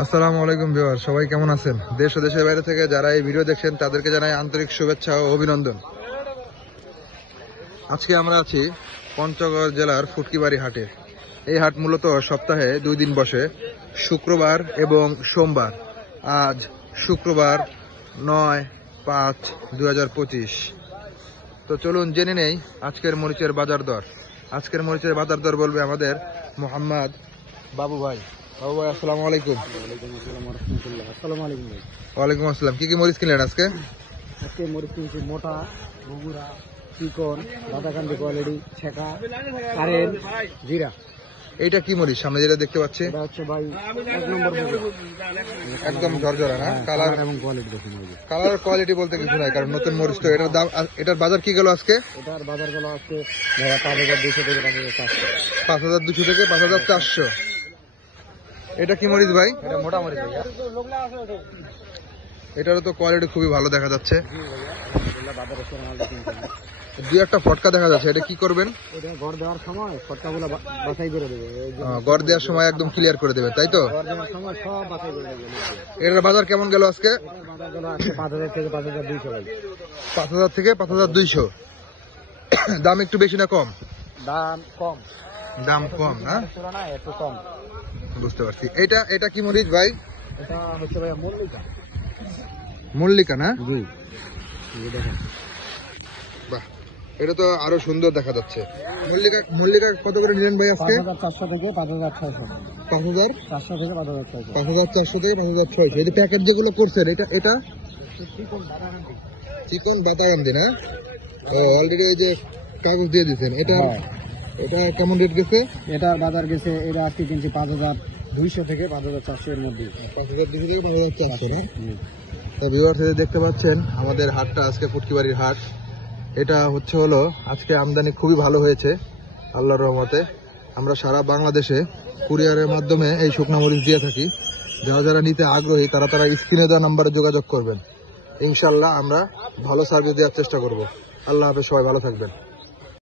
আসসালামু আলাইকুম ভিউয়ার, সবাই কেমন আছেন? দেশ ও দেশের বাইরে থেকে যারা এই ভিডিও দেখছেন তাদেরকে জানাই আন্তরিক শুভেচ্ছা ও অভিনন্দন। আজকে আমরা আছি পঞ্চগড় জেলার ফুটকিবাড়ি হাটে। এই হাট মূলত সপ্তাহে 2 দিন বসে, শুক্রবার এবং সোমবার। আজ শুক্রবার 9/5/2025। তো চলুন জেনে নেই আজকের মরিচের বাজার দর। আজকের মরিচের বাজার দর বলবে আমাদের মোহাম্মদ বাবু ভাই। বাবু ভাই, আসসালামু আলাইকুম। ওয়ালাইকুম আসসালাম। কি কি মরিচ কিনলেন আজকে? আজকে মরিচ কিনছি মোটা, বগুড়া, চিকন, বাদাকান্দি কোয়ালিটি, ছেঁকা, কারেন্ট, জিরা। এইটা কি মরিচ সামনে যেটা দেখতে পাচ্ছি? এটা হচ্ছে ভাই 1 নম্বর বগুড়া। একদম ঝরঝরা না? কালার এবং কোয়ালিটি দেখুন। কালার কোয়ালিটি বলতে কিছু নাই, কারণ নতুন মরিচ তো। এটার দাম, এটার বাজার কি গেল আজকে? এটার বাজার গেল আজকে 5200 থেকে 5400। 5200 থেকে 5400। এটা কি মরিচ ভাই? এটা মোটা মরিচ ভাইয়া। এটারও তো কোয়ালিটি খুবই ভালো দেখা যাচ্ছে। বাজারের সঙ্গে মাল কিনছি। 2-1টা ফটকা দেখা যাচ্ছে, এটা কি করবেন? এটা ঘর দেওয়ার সময় ফটকাগুলো বাছাই করে দেবে। গড় দেওয়ার সময় একদম ক্লিয়ার করে দেবেন, তাই তো? ঘর দেওয়ার সময় সব বাছাই করে দেবে। এটার বাজার কেমন গেল আজকে? এটার বাজার গেল আজকে 5000 থেকে 5200 ভাই। 5000 থেকে 5200। দাম একটু বেশি না কম? দাম কম। দাম কম না? তুলনায় একটু কম। বুঝতে পারছি। এটা কি মরিচ ভাই? এটা হচ্ছে ভাইয়া মল্লিকা। মল্লিকা না? জি, দেখেন। বাহ, এটা তো আরো সুন্দর দেখা যাচ্ছে। মল্লিকা কত করে নিলেন ভাই আজকে? 5400 থেকে 5600। 5400 থেকে 5600। 5400 থেকে 5600। এই যে প্যাকেট যেগুলো করছেন, এটা চিকন বাতাগন্দি না? ও, অলরেডি ওই যে কাগজ দিয়ে দিয়েছেন। এটা কেমন রেট গেছে? এটার বাজার গেছে, এটা আজকে কিনছি 5200 থেকে 5400 এর মধ্যে। 5200 থেকে 5400 না? তো ভিউয়ার্স, দেখতে পাচ্ছেন আমাদের হাটটা আজকে ফুটকিবাড়ির হাট। এটা হলো আজকে আমদানি খুবই ভালো হয়েছে আল্লাহর রহমতে। আমরা সারা বাংলাদেশে কুরিয়ারের মাধ্যমে এই শুকনা মরিচ দিয়ে থাকি। যারা নিতে আগ্রহী তারা স্ক্রিনে দেওয়া নাম্বারে যোগাযোগ করবেন। ইনশাল্লাহ আমরা ভালো সার্ভিস দেওয়ার চেষ্টা করব। আল্লাহ হাফেজ, সবাই ভালো থাকবেন।